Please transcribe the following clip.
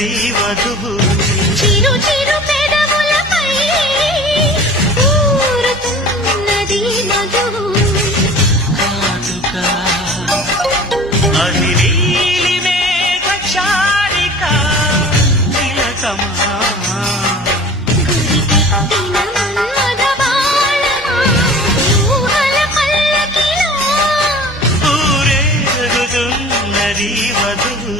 ఉన్నది వధువు చిరు చిరు పెదవులపై ఊరుతున్నది మధువు. కాటుక అది నీలి మేఘ చారిక తిలకమా. ఊరేగుతున్నది వధువు